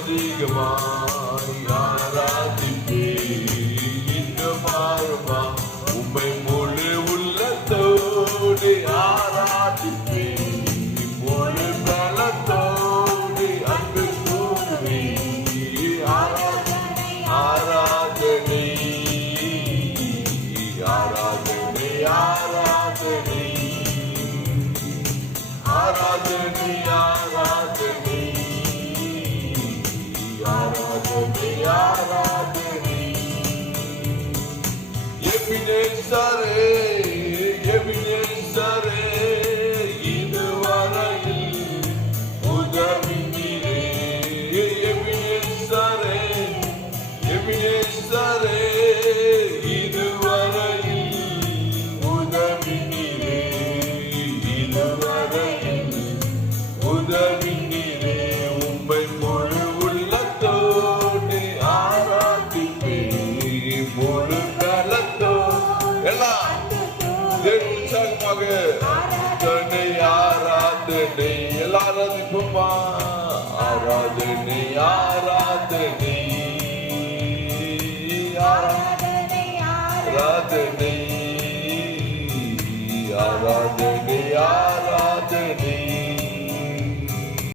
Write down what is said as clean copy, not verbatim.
அதிகமாய் ஆராதிப்பேன். இன்னும் ஆர்வமா உம்மை முழு உள்ளத்தோடு ஆராதிப்பேன். முழு பலத்தோடு அன்பு கூறுவேன். ஆராதனை ஆராதனை ஆராதனை ஆராதனை ஆராதனை ஆராதனை ஆராதனை ஆராதனை. எபினேசரே எபினேசரே இதுவரையில் உதவினீரே. எபினேசரே எபினேசரே இதுவரையில் உதவினீரே. இதுவரையில் உதவினீரே. உம்மை முழு உள்ளத்தோடு ஆராதிப்பேன். முழு பலத்தோடு எல்லாம் உற்சாகமாக ஆராதனை ஆராதனை எல்லாரும் ஆராதிப்போமா. ஆராதனை ஆராதனை ஆராதனை